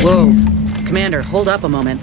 Whoa. Commander, hold up a moment.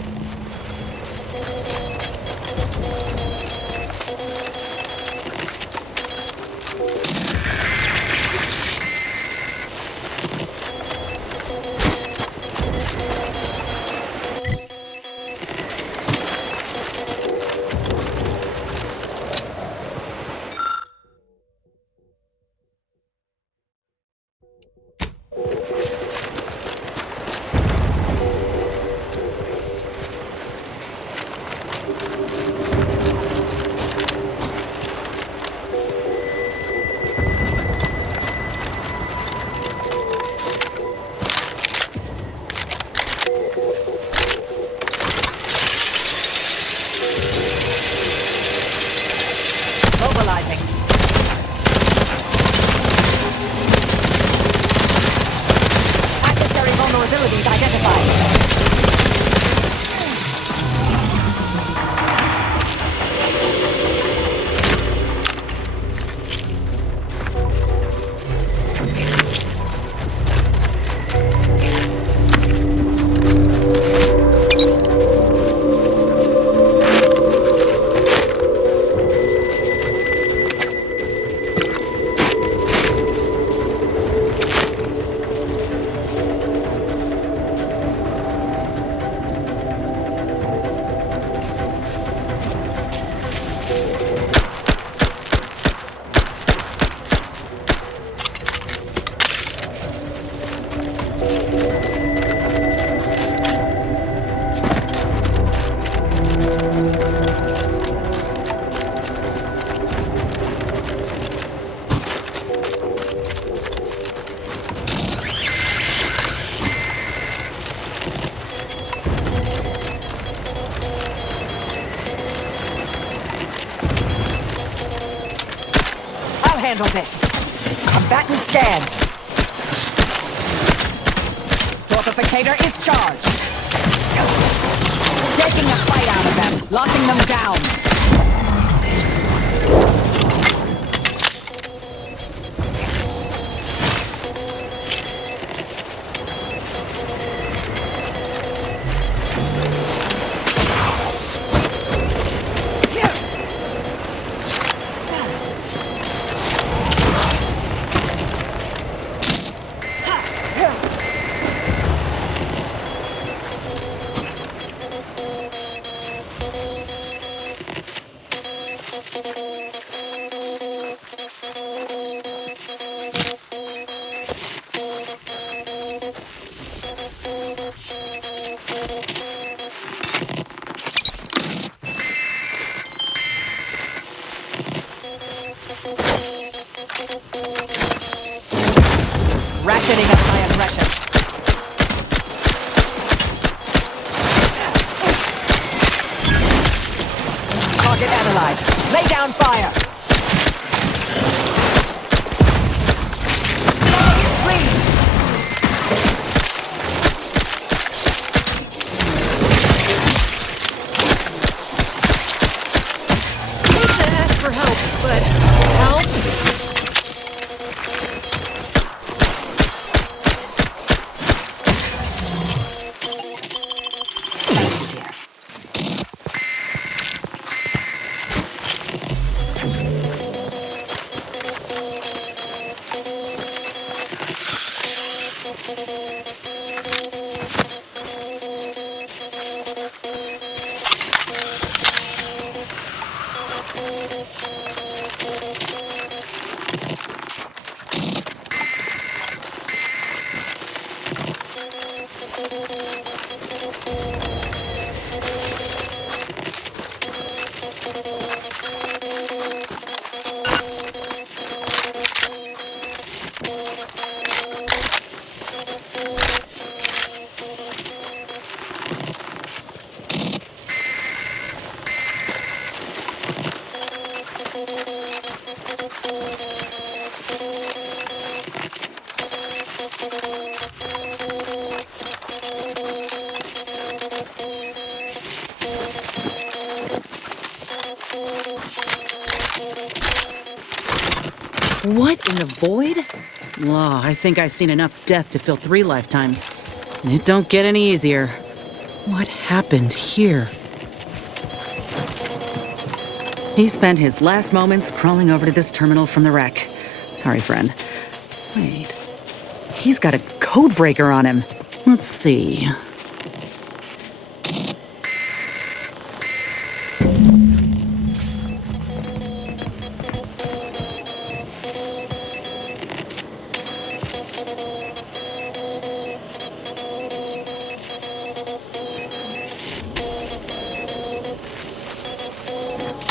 Handle this. Combatant scan. Fortificator is charged. Taking the fight out of them, locking them down. Ratcheting up my aggression. Target analyzed. Lay down fire. Freeze. Hate to ask for help, but help? What in the void? Well, I think I've seen enough death to fill 3 lifetimes. And it don't get any easier. What happened here? He spent his last moments crawling over to this terminal from the wreck. Sorry, friend. Wait. He's got a code breaker on him. Let's see.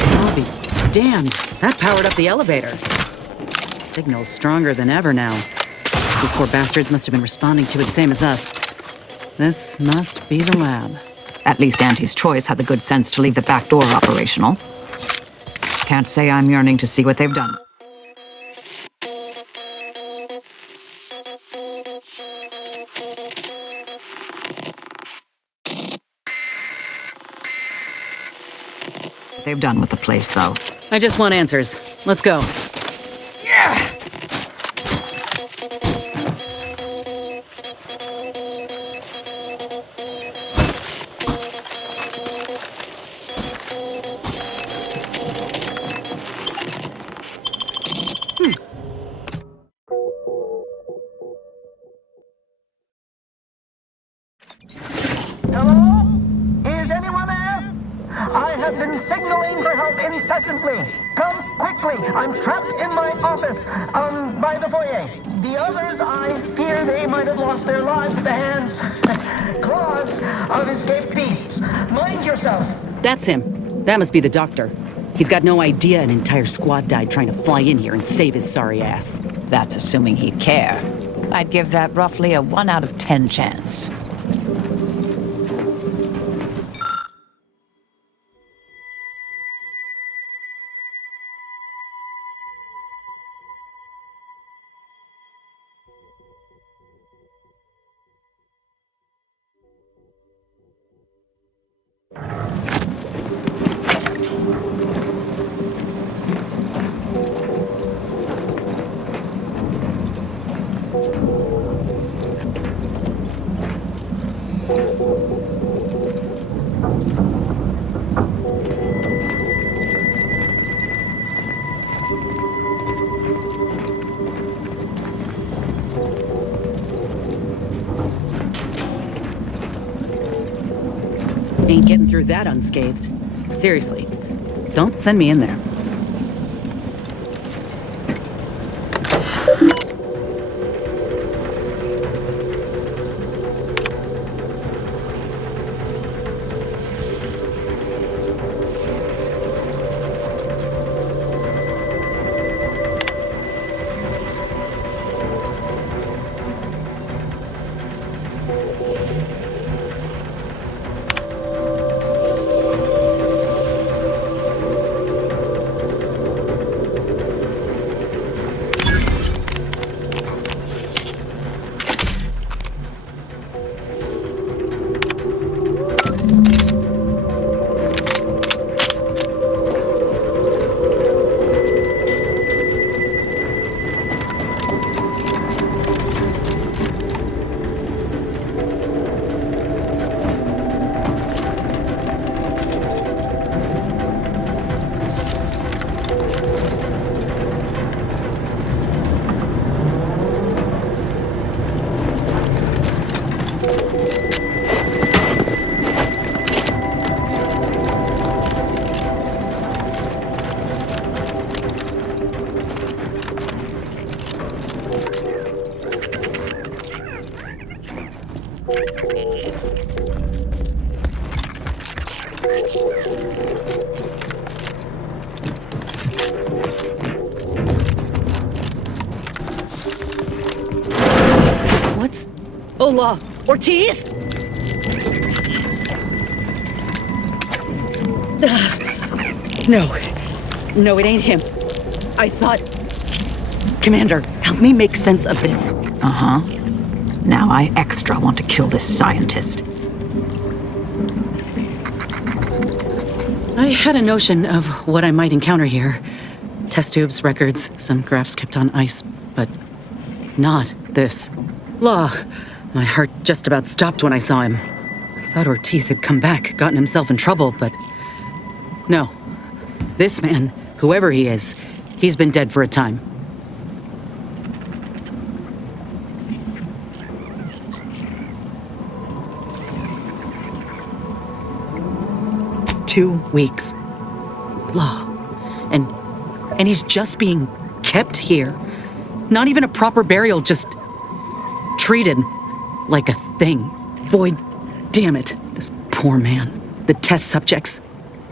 I'll be damned. That powered up the elevator. Signal's stronger than ever now. These poor bastards must have been responding to it same as us. This must be the lab. At least Auntie's Choice had the good sense to leave the back door operational. Can't say I'm yearning to see what they've done. They've done with the place, though. I just want answers. Let's go. Yeah! Hello? Is anyone there? I have been signaling for help incessantly. Come quickly. I'm trapped in my office, by the foyer. The others, I fear they might have lost their lives at the hands, claws of escaped beasts. Mind yourself. That's him. That must be the doctor. He's got no idea an entire squad died trying to fly in here and save his sorry ass. That's assuming he'd care. I'd give that roughly a 1 out of 10 chance. Ain't getting through that unscathed. Seriously, don't send me in there. What's... Hola, Ortiz? No. No, it ain't him. I thought... Commander, help me make sense of this. Uh-huh. Now I extra want to kill this scientist. I had a notion of what I might encounter here. Test tubes, records, some graphs kept on ice, but not this. Law. My heart just about stopped when I saw him. I thought Ortiz had come back, gotten himself in trouble, but... No. This man, whoever he is, he's been dead for a time. Two weeks. Law. And he's just being kept here. Not even a proper burial, just treated like a thing. Void, damn it. This poor man. The test subjects.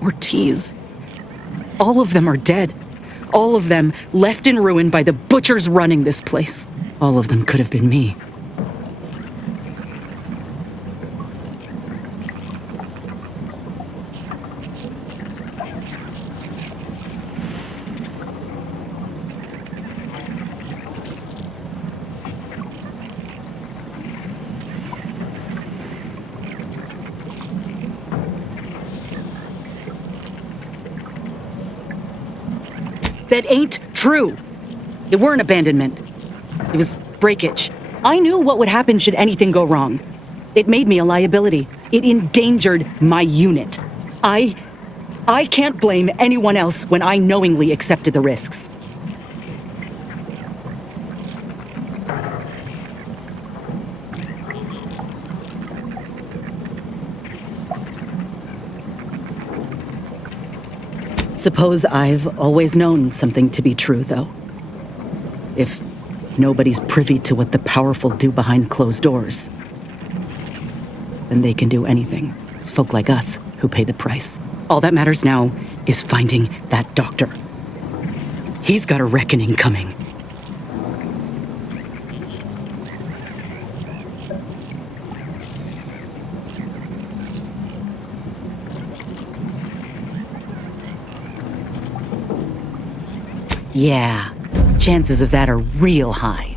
Ortiz. All of them are dead. All of them left in ruin by the butchers running this place. All of them could have been me. That ain't true. It weren't abandonment. It was breakage. I knew what would happen should anything go wrong. It made me a liability. It endangered my unit. I can't blame anyone else when I knowingly accepted the risks. Suppose I've always known something to be true, though. If nobody's privy to what the powerful do behind closed doors, then they can do anything. It's folk like us who pay the price. All that matters now is finding that doctor. He's got a reckoning coming. Yeah, chances of that are real high.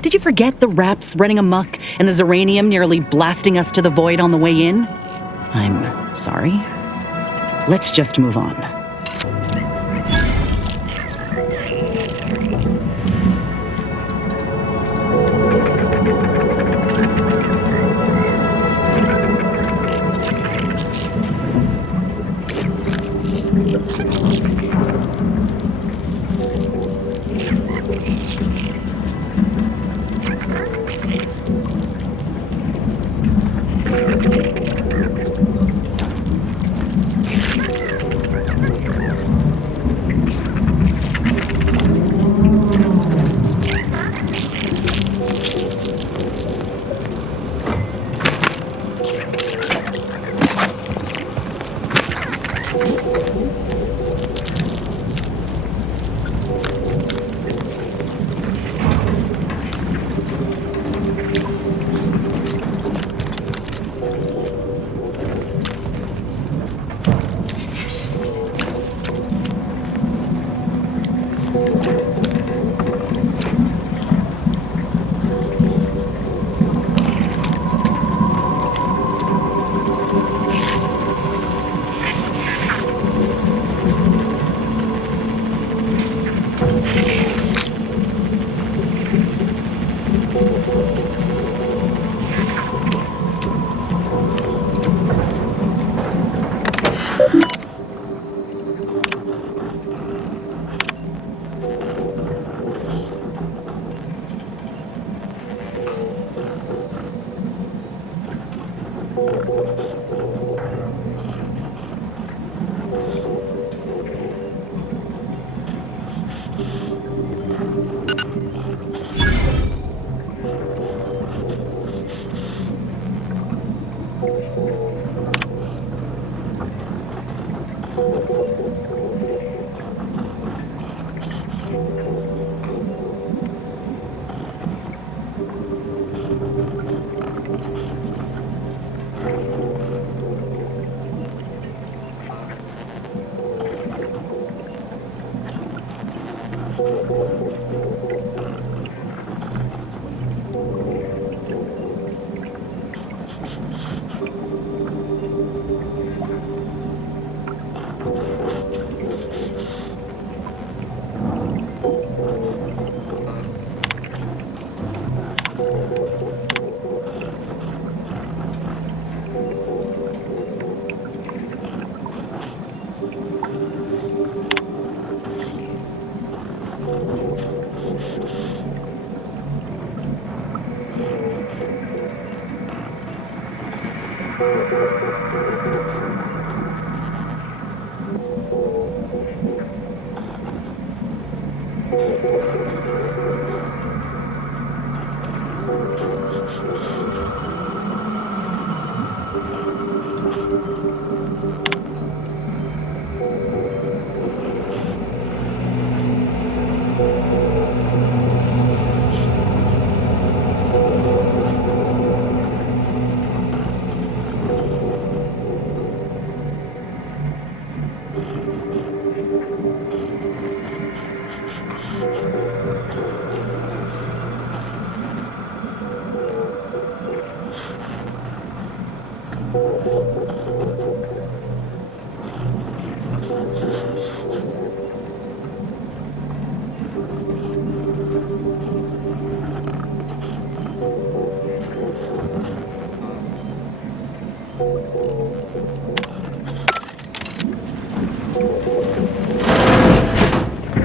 Did you forget the raps running amok and the Zeranium nearly blasting us to the void on the way in? I'm sorry. Let's just move on.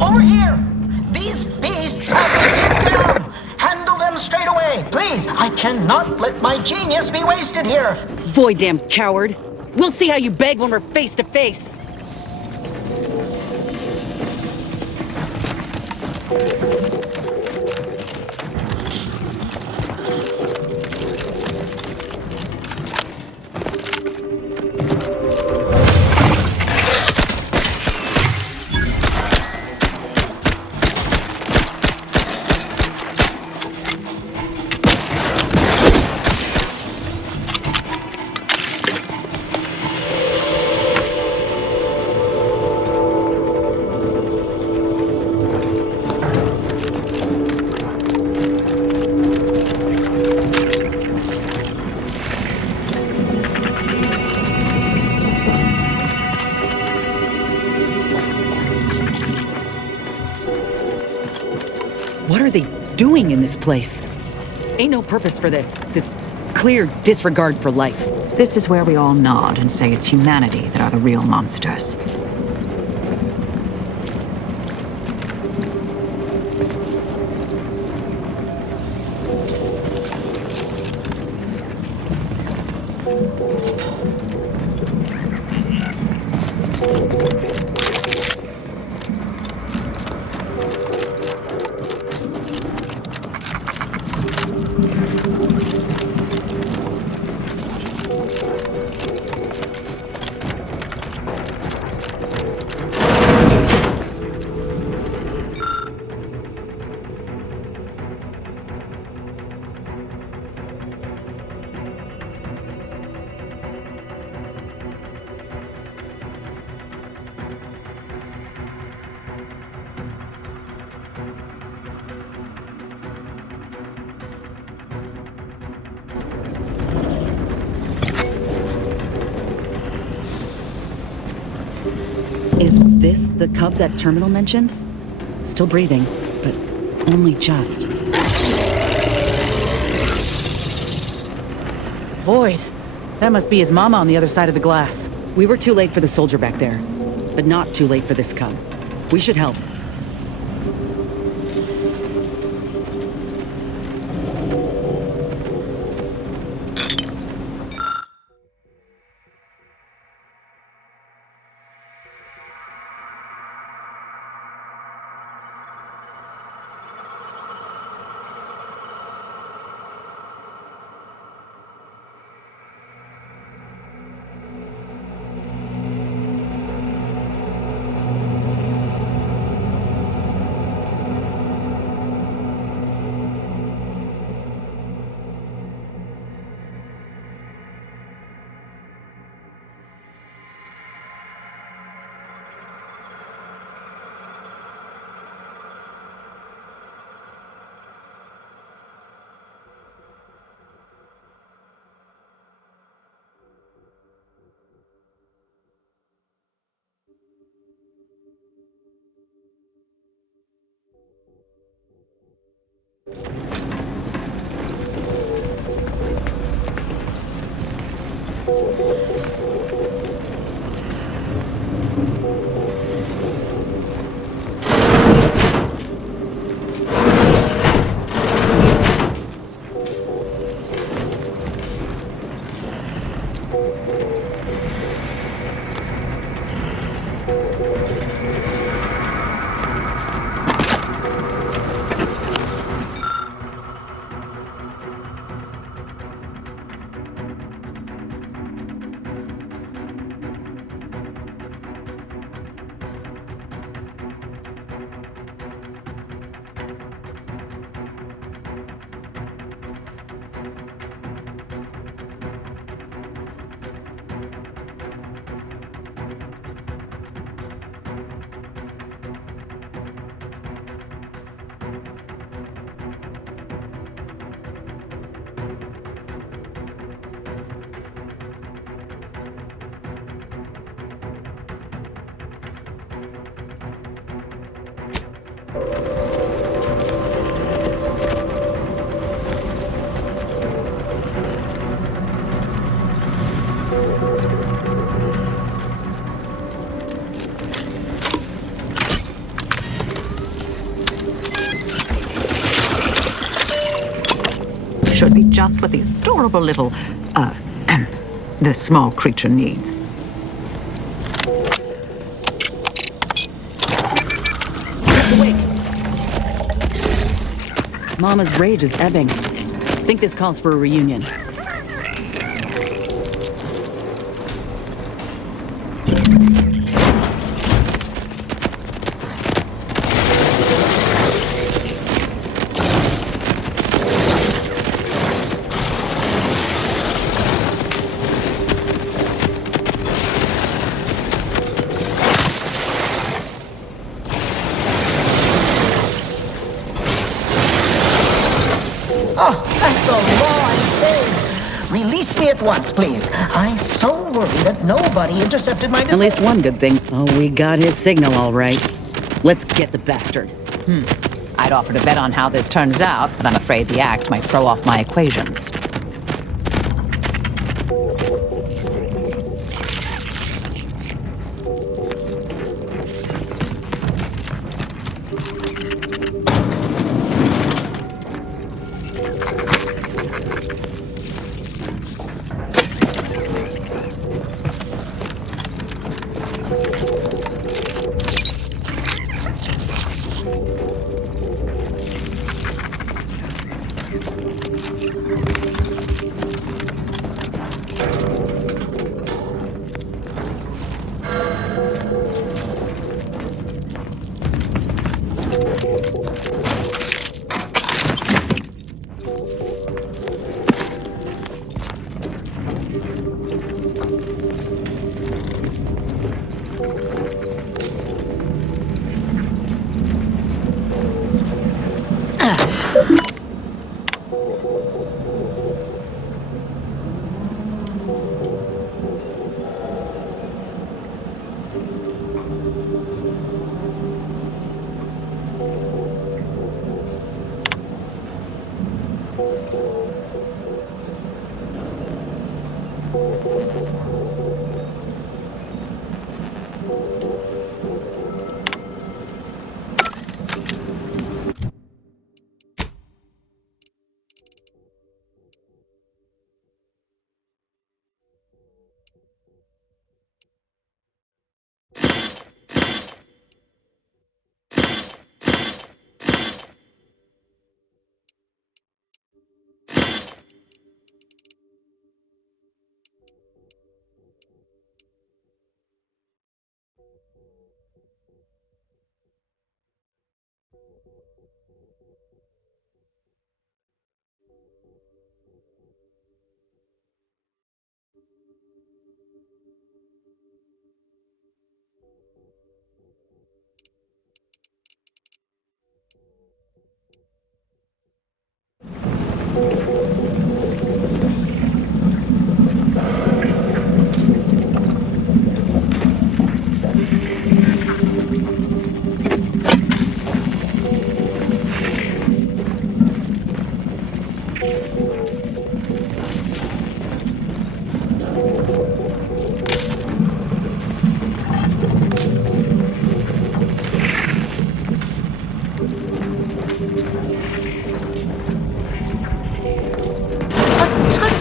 Over here! These beasts have been hit down! Handle them straight away, please! I cannot let my genius be wasted here! Boy, damn coward. We'll see how you beg when we're face to face. What are they doing in this place? Ain't no purpose for this clear disregard for life. This is where we all nod and say it's humanity that are the real monsters. Is this the cub that Terminal mentioned? Still breathing, but only just. Void. That must be his mama on the other side of the glass. We were too late for the soldier back there, but not too late for this cub. We should help. Should be just what the adorable little, the small creature needs. Mama's rage is ebbing. Think this calls for a reunion. Oh, that's the law I saved. Release me at once, please. I'm so worried that nobody intercepted my... At least one good thing. Oh, we got his signal all right. Let's get the bastard. I'd offer to bet on how this turns out, but I'm afraid the act might throw off my equations.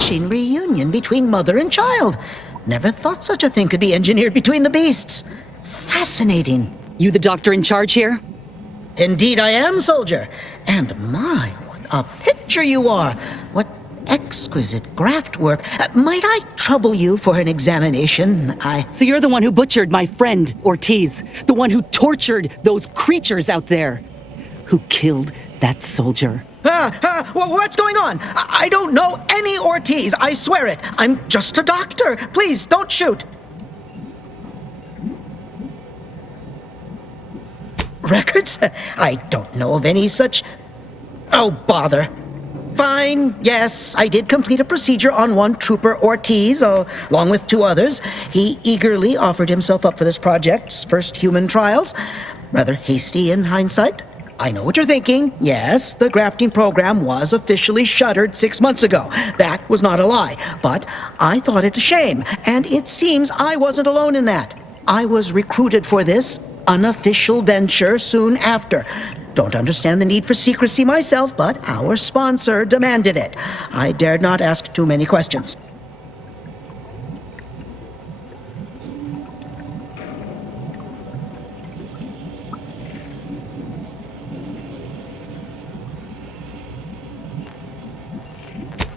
Reunion between mother and child. Never thought such a thing could be engineered between the beasts. Fascinating. You the doctor in charge here? Indeed I am, soldier. And my, what a picture you are. What exquisite graft work. Might I trouble you for an examination? So you're the one who butchered my friend, Ortiz. The one who tortured those creatures out there. Who killed that soldier. What's going on? I don't know any Ortiz, I swear it. I'm just a doctor. Please, don't shoot. Records? I don't know of any such... Oh, bother. Fine, yes, I did complete a procedure on one Trooper Ortiz, along with 2 others. He eagerly offered himself up for this project's first human trials. Rather hasty in hindsight. I know what you're thinking. Yes, the grafting program was officially shuttered 6 months ago. That was not a lie. But I thought it a shame, and it seems I wasn't alone in that. I was recruited for this unofficial venture soon after. Don't understand the need for secrecy myself, but our sponsor demanded it. I dared not ask too many questions.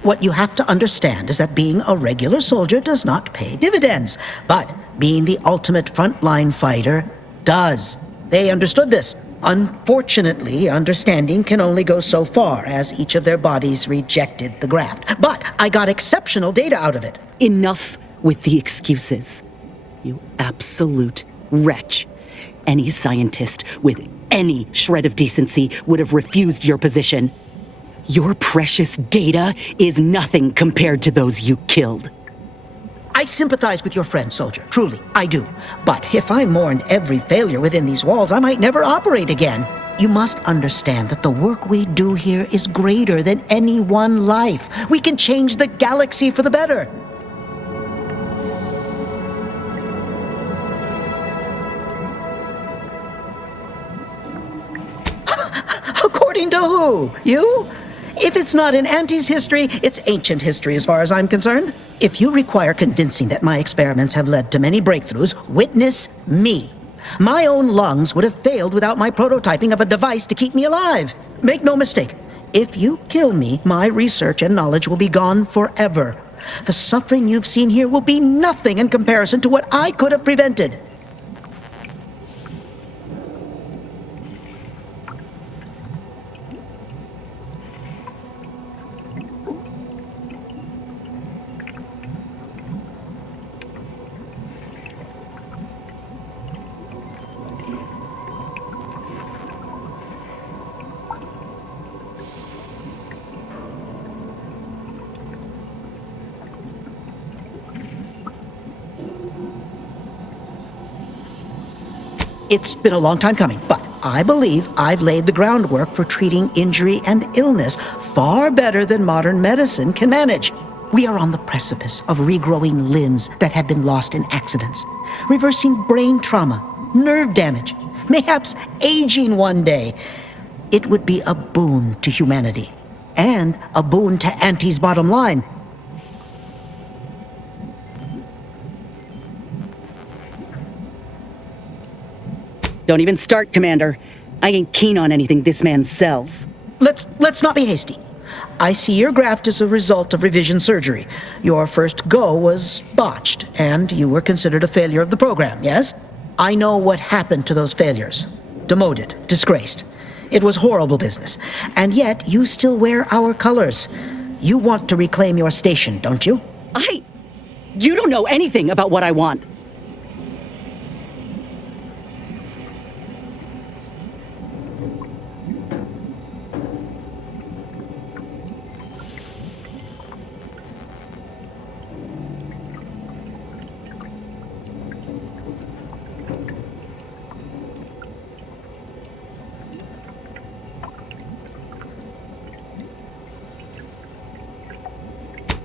What you have to understand is that being a regular soldier does not pay dividends, but being the ultimate frontline fighter does. They understood this. Unfortunately, understanding can only go so far, as each of their bodies rejected the graft. But I got exceptional data out of it. Enough with the excuses. You absolute wretch. Any scientist with any shred of decency would have refused your position. Your precious data is nothing compared to those you killed. I sympathize with your friend, soldier. Truly, I do. But if I mourned every failure within these walls, I might never operate again. You must understand that the work we do here is greater than any one life. We can change the galaxy for the better. According to who? You? If it's not in Auntie's history, it's ancient history as far as I'm concerned. If you require convincing that my experiments have led to many breakthroughs, witness me. My own lungs would have failed without my prototyping of a device to keep me alive. Make no mistake, if you kill me, my research and knowledge will be gone forever. The suffering you've seen here will be nothing in comparison to what I could have prevented. It's been a long time coming, but I believe I've laid the groundwork for treating injury and illness far better than modern medicine can manage. We are on the precipice of regrowing limbs that had been lost in accidents, reversing brain trauma, nerve damage, mayhaps aging one day. It would be a boon to humanity, and a boon to Auntie's bottom line. Don't even start, Commander. I ain't keen on anything this man sells. Let's not be hasty. I see your graft as a result of revision surgery. Your first go was botched, and you were considered a failure of the program, yes? I know what happened to those failures. Demoted, disgraced. It was horrible business. And yet, you still wear our colors. You want to reclaim your station, don't you? You don't know anything about what I want.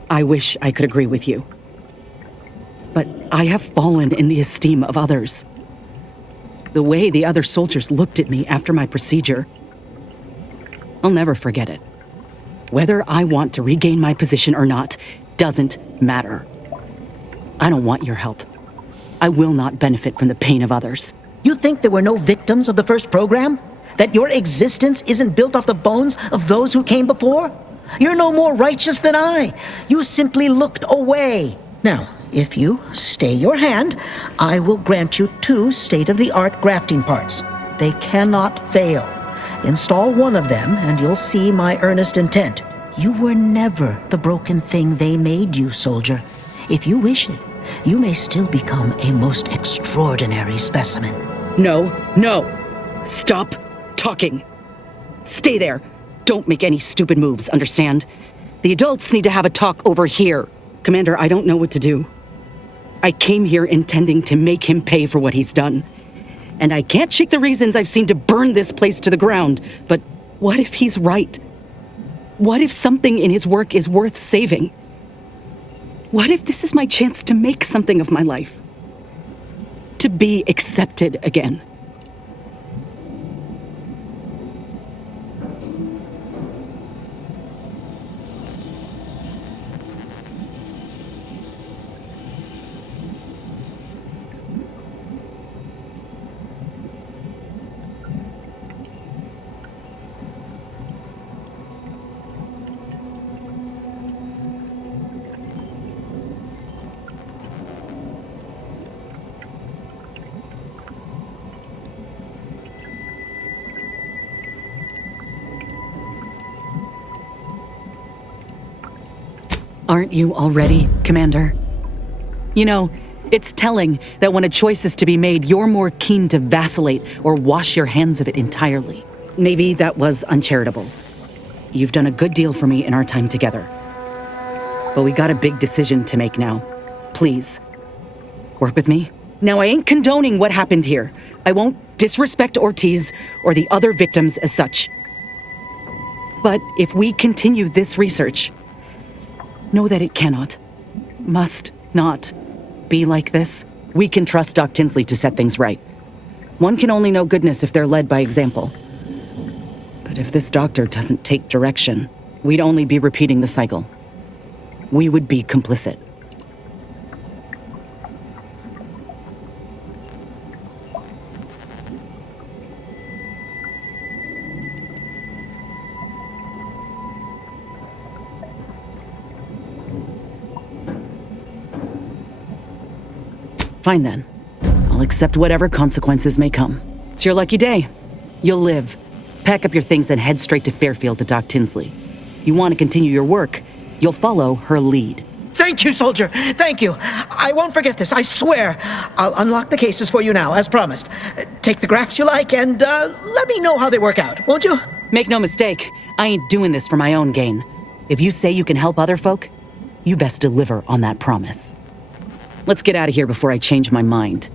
I wish I could agree with you. But I have fallen in the esteem of others. The way the other soldiers looked at me after my procedure, I'll never forget it. Whether I want to regain my position or not doesn't matter. I don't want your help. I will not benefit from the pain of others. You think there were no victims of the first program? That your existence isn't built off the bones of those who came before? You're no more righteous than I. You simply looked away. Now, if you stay your hand, I will grant you 2 state-of-the-art grafting parts. They cannot fail. Install one of them, and you'll see my earnest intent. You were never the broken thing they made you, soldier. If you wish it, you may still become a most extraordinary specimen. No. Stop talking. Stay there. Don't make any stupid moves, understand? The adults need to have a talk over here. Commander, I don't know what to do. I came here intending to make him pay for what he's done. And I can't shake the reasons I've seen to burn this place to the ground. But what if he's right? What if something in his work is worth saving? What if this is my chance to make something of my life? To be accepted again? Aren't you already, Commander? You know, it's telling that when a choice is to be made, you're more keen to vacillate or wash your hands of it entirely. Maybe that was uncharitable. You've done a good deal for me in our time together. But we got a big decision to make now. Please, work with me? Now, I ain't condoning what happened here. I won't disrespect Ortiz or the other victims as such. But if we continue this research, know that it cannot, must not be like this. We can trust Doc Tinsley to set things right. One can only know goodness if they're led by example. But if this doctor doesn't take direction, we'd only be repeating the cycle. We would be complicit. Fine then. I'll accept whatever consequences may come. It's your lucky day. You'll live. Pack up your things and head straight to Fairfield to Doc Tinsley. You want to continue your work, you'll follow her lead. Thank you, soldier. Thank you. I won't forget this, I swear. I'll unlock the cases for you now, as promised. Take the graphs you like and let me know how they work out, won't you? Make no mistake, I ain't doing this for my own gain. If you say you can help other folk, you best deliver on that promise. Let's get out of here before I change my mind.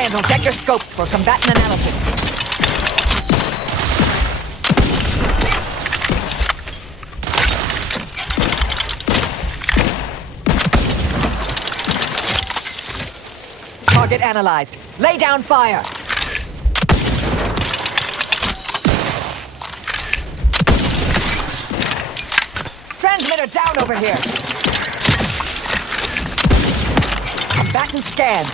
handle. Check your scopes for combatant analysis. Target analyzed. Lay down fire. Transmitter down over here. Combatant scanned.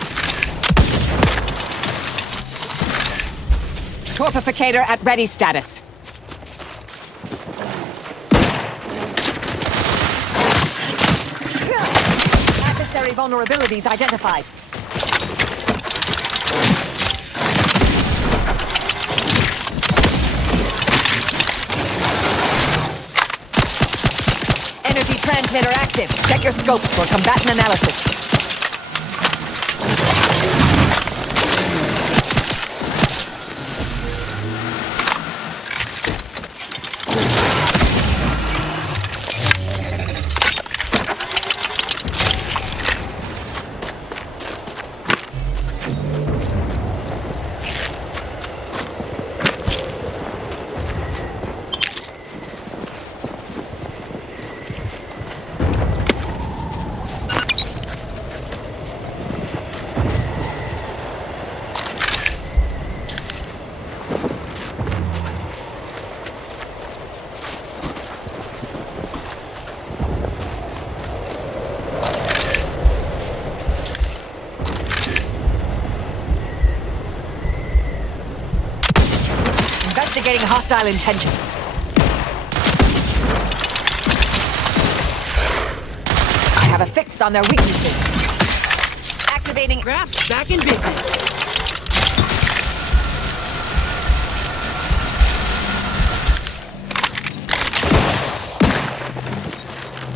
Torpificator at ready status. Adversary vulnerabilities identified. Energy transmitter active. Check your scopes for combatant analysis. Investigating hostile intentions. I have a fix on their weaknesses. Activating... Graf's back in business.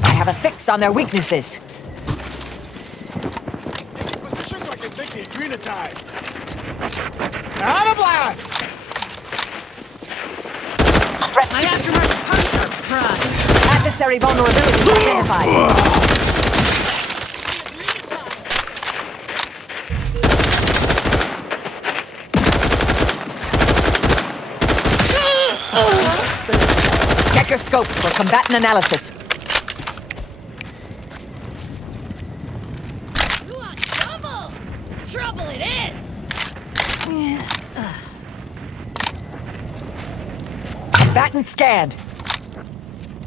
I have a fix on their weaknesses. Position like a big grenatide. Out of blast! My aftermarket parts are fried. Adversary vulnerability identified. Check your scopes for combatant analysis. You want trouble? Trouble it is! Combatant scanned.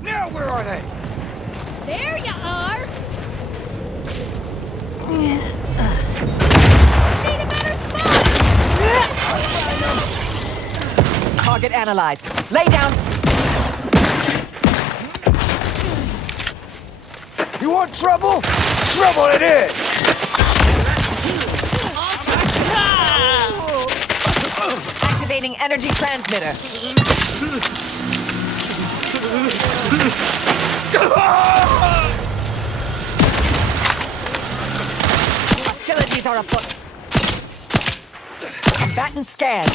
Now where are they? There you are! Need a better spot! Target analyzed. Lay down. You want trouble? Trouble it is! Activating energy transmitter. Hostilities are afoot. Combatant scanned.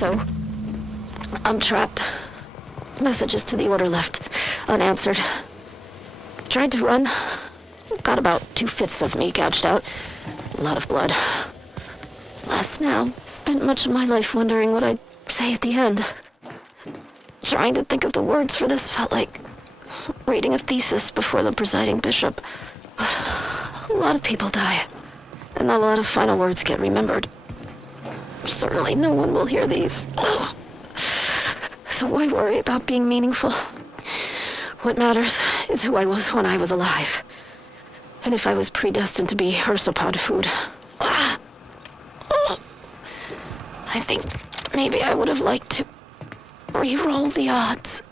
so I'm trapped. Messages to the order left unanswered. Tried to run. Got about 2/5 of me gouged out. A lot of blood. Last now, spent much of my life wondering what I'd say at the end. Trying to think of the words for this felt like reading a thesis before the presiding bishop. But a lot of people die, and a lot of final words get remembered. Certainly no one will hear these. So why worry about being meaningful? What matters is who I was when I was alive. And if I was predestined to be ursopod food. I think maybe I would have liked to re-roll the odds.